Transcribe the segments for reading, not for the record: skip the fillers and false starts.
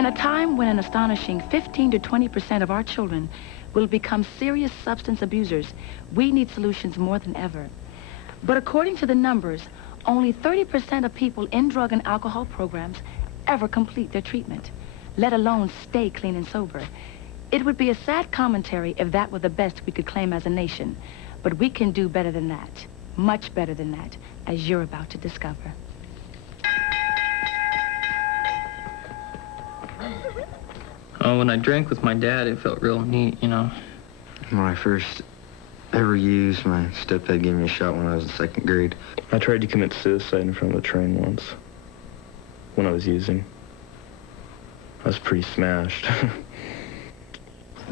In a time when an astonishing 15 to 20% of our children will become serious substance abusers, we need solutions more than ever. But according to the numbers, only 30% of people in drug and alcohol programs ever complete their treatment, let alone stay clean and sober. It would be a sad commentary if that were the best we could claim as a nation. But we can do better than that, much better than that, as you're about to discover. When I drank with my dad, it felt real neat, you know. When I first ever used, my stepdad gave me a shot when I was in 2nd grade. I tried to commit suicide in front of the train once when I was using. I was pretty smashed. A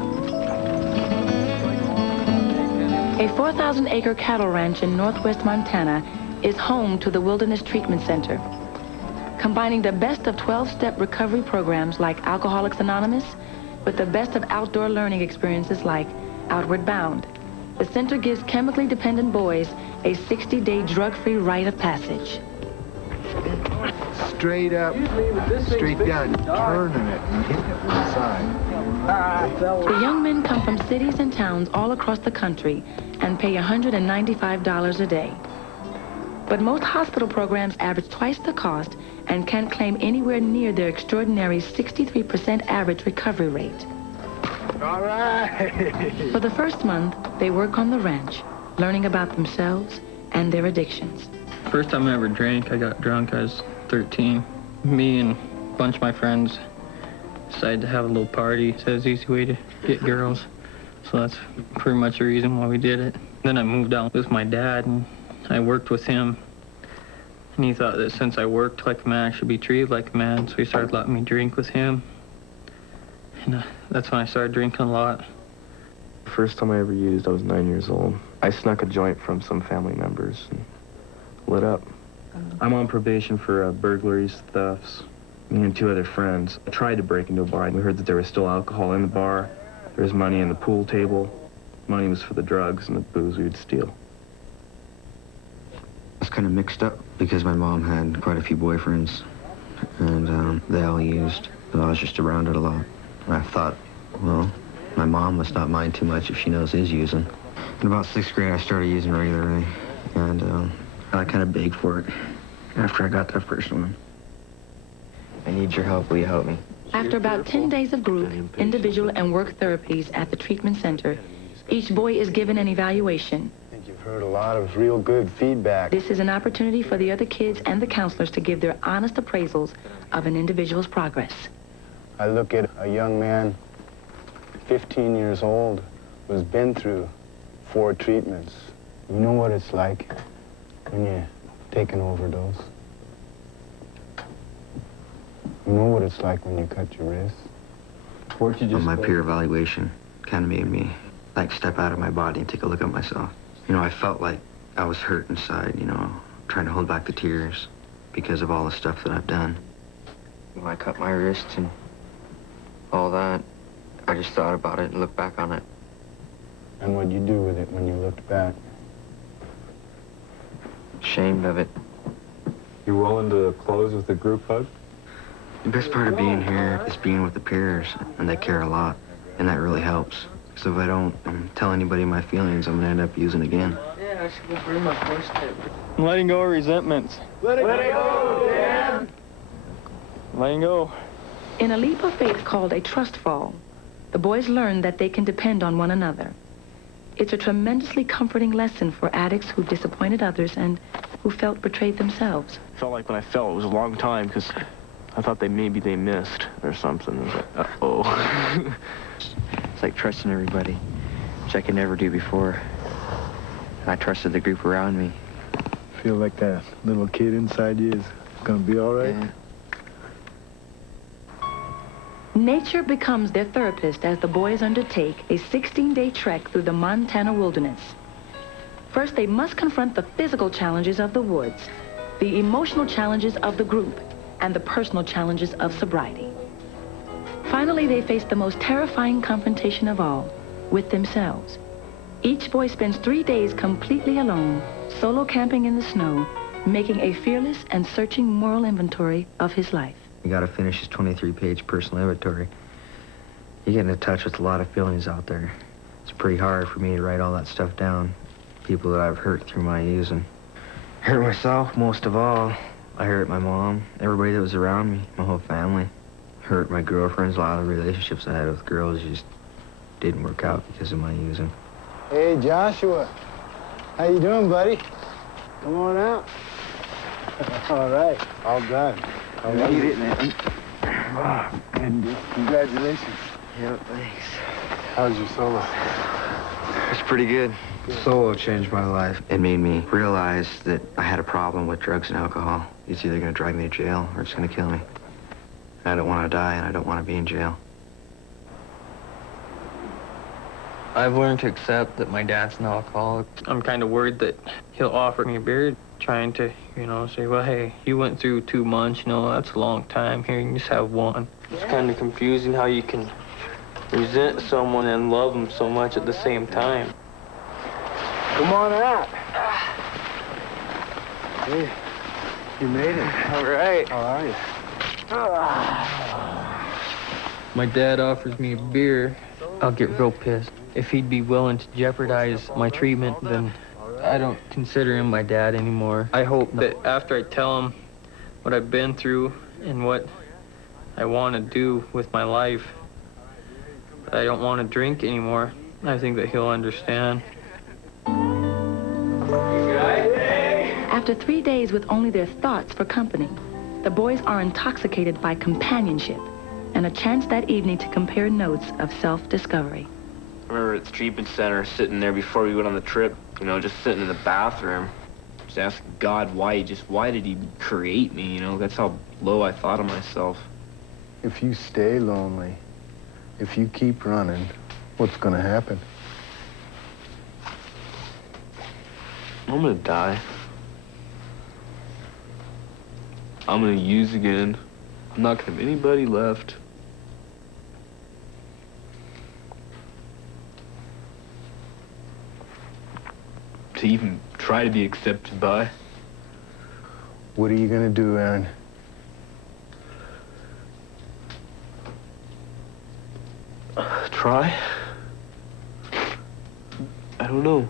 4,000-acre cattle ranch in northwest Montana is home to the Wilderness Treatment Center, combining the best of 12-step recovery programs like Alcoholics Anonymous with the best of outdoor learning experiences like Outward Bound. The center gives chemically dependent boys a 60-day drug-free rite of passage. Straight up, straight down, turning it and hitting it with the side. The young men come from cities and towns all across the country and pay $195 a day. But most hospital programs average twice the cost and can't claim anywhere near their extraordinary 63% average recovery rate. All right. For the first month, they work on the ranch, learning about themselves and their addictions. First time I ever drank, I got drunk. I was 13. Me and a bunch of my friends decided to have a little party. So it was an easy way to get girls. So that's pretty much the reason why we did it. Then I moved out with my dad, and I worked with him. And he thought that since I worked like a man, I should be treated like a man. So he started letting me drink with him. And that's when I started drinking a lot. The first time I ever used, I was 9 years old. I snuck a joint from some family members and lit up. I'm on probation for burglaries, thefts. Me and 2 other friends I tried to break into a bar. We heard that there was still alcohol in the bar. There was money in the pool table. Money was for the drugs and the booze we would steal. I was kind of mixed up because my mom had quite a few boyfriends, and they all used. So I was just around it a lot. And I thought, well, my mom must not mind too much if she knows he's using. In about 6th grade, I started using regularly, and I kind of begged for it after I got that first one. I need your help. Will you help me? After about 10 days of group, individual, and work therapies at the treatment center, each boy is given an evaluation. I think you've heard a lot of real good feedback. This is an opportunity for the other kids and the counselors to give their honest appraisals of an individual's progress. I look at a young man, 15 years old, who's been through 4 treatments. You know what it's like when you take an overdose? You know what it's like when you cut your wrist? Where'd you just my peer evaluation kind of made me, like, step out of my body and take a look at myself. You know, I felt like I was hurt inside, you know, trying to hold back the tears because of all the stuff that I've done. When I cut my wrists and all that, I just thought about it and looked back on it. And what'd you do with it when you looked back? Ashamed of it. You willing to close with a group hug? The best part of being here is being with the peers, and they care a lot, and that really helps. So if I don't tell anybody my feelings, I'm gonna end up using again. Yeah, I should go bring my first tip. Letting go of resentments. Let it go, Dan! Letting go. In a leap of faith called a trust fall, the boys learn that they can depend on one another. It's a tremendously comforting lesson for addicts who disappointed others and who felt betrayed themselves. I felt like when I fell, it was a long time because I thought maybe they missed or something. I was like, uh-oh. It's like trusting everybody, which I could never do before. I trusted the group around me. Feel like that little kid inside you is gonna be all right? Yeah. Nature becomes their therapist as the boys undertake a 16-day trek through the Montana wilderness. First, they must confront the physical challenges of the woods, the emotional challenges of the group, and the personal challenges of sobriety. Finally, they face the most terrifying confrontation of all, with themselves. Each boy spends 3 days completely alone, solo camping in the snow, making a fearless and searching moral inventory of his life. You gotta finish his 23-page personal inventory. You get into touch with a lot of feelings out there. It's pretty hard for me to write all that stuff down. People that I've hurt through my using. Hurt myself most of all. I hurt my mom, everybody that was around me, my whole family. Hurt my girlfriends, a lot of the relationships I had with girls just didn't work out because of my using. Hey, Joshua. How you doing, buddy? Come on out. All right, all done. How are you? Man. Oh, goodness. Congratulations. Yeah, thanks. How's your solo? It's pretty good. Solo changed my life. It made me realize that I had a problem with drugs and alcohol. It's either going to drive me to jail or it's going to kill me. I don't want to die, and I don't want to be in jail. I've learned to accept that my dad's an alcoholic. I'm kind of worried that he'll offer me a beer, trying to, say, well, hey, you went through 2 months, that's a long time. Here, you can just have one. It's kind of confusing how you can resent someone and love them so much at the same time. Come on out. Hey, you made it. All right. How are you? My dad offers me a beer, I'll get real pissed. If he'd be willing to jeopardize my treatment, then I don't consider him my dad anymore. I hope that after I tell him what I've been through and what I want to do with my life, that I don't want to drink anymore. I think that he'll understand. After 3 days with only their thoughts for company, the boys are intoxicated by companionship and a chance that evening to compare notes of self-discovery. I remember at the treatment center sitting there before we went on the trip, just sitting in the bathroom, just asking God why did he create me, That's how low I thought of myself. If you stay lonely, if you keep running, what's going to happen? I'm gonna die. I'm gonna use again. I'm not gonna have anybody left. To even try to be accepted by. What are you going to do, Aaron? Try? I don't know.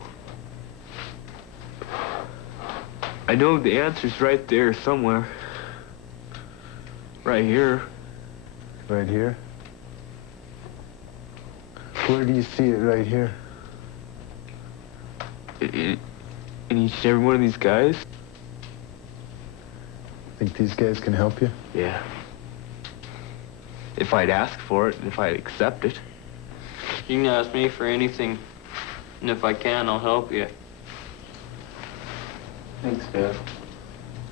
I know the answer's right there somewhere. Right here. Right here? Where do you see it right here? In each and every one of these guys? Think these guys can help you? Yeah. If I'd ask for it, and if I'd accept it. You can ask me for anything, and if I can, I'll help you. Thanks, Dad.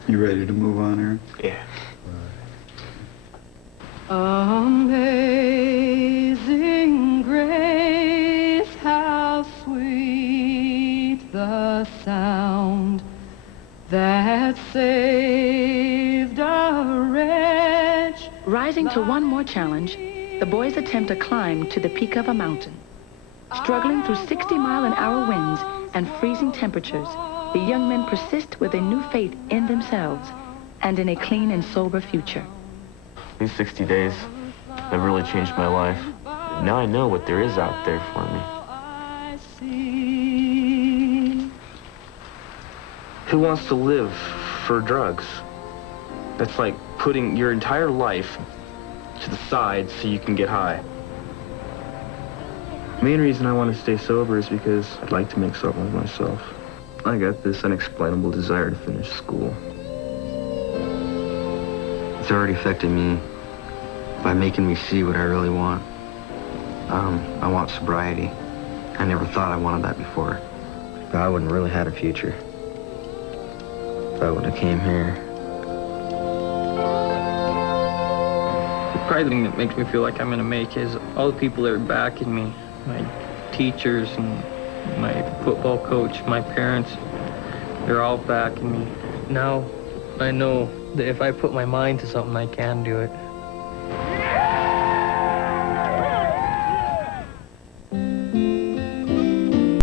You ready to move on, Aaron? Yeah. Amazing grace, how sweet the sound that saved a wretch. Rising to one more challenge, the boys attempt a climb to the peak of a mountain. Struggling through 60-mile-an-hour winds and freezing temperatures, the young men persist with a new faith in themselves and in a clean and sober future. These 60 days have really changed my life. Now I know what there is out there for me. Who wants to live for drugs? That's like putting your entire life to the side so you can get high. The main reason I want to stay sober is because I'd like to make something of myself. I got this unexplainable desire to finish school. It's already affected me by making me see what I really want. I want sobriety. I never thought I wanted that before. But I wouldn't really had a future if I wouldn't have came here. Probably the thing that makes me feel like I'm gonna make is all the people that are backing me, my teachers and my football coach, my parents, they're all backing me. Now I know that if I put my mind to something, I can do it.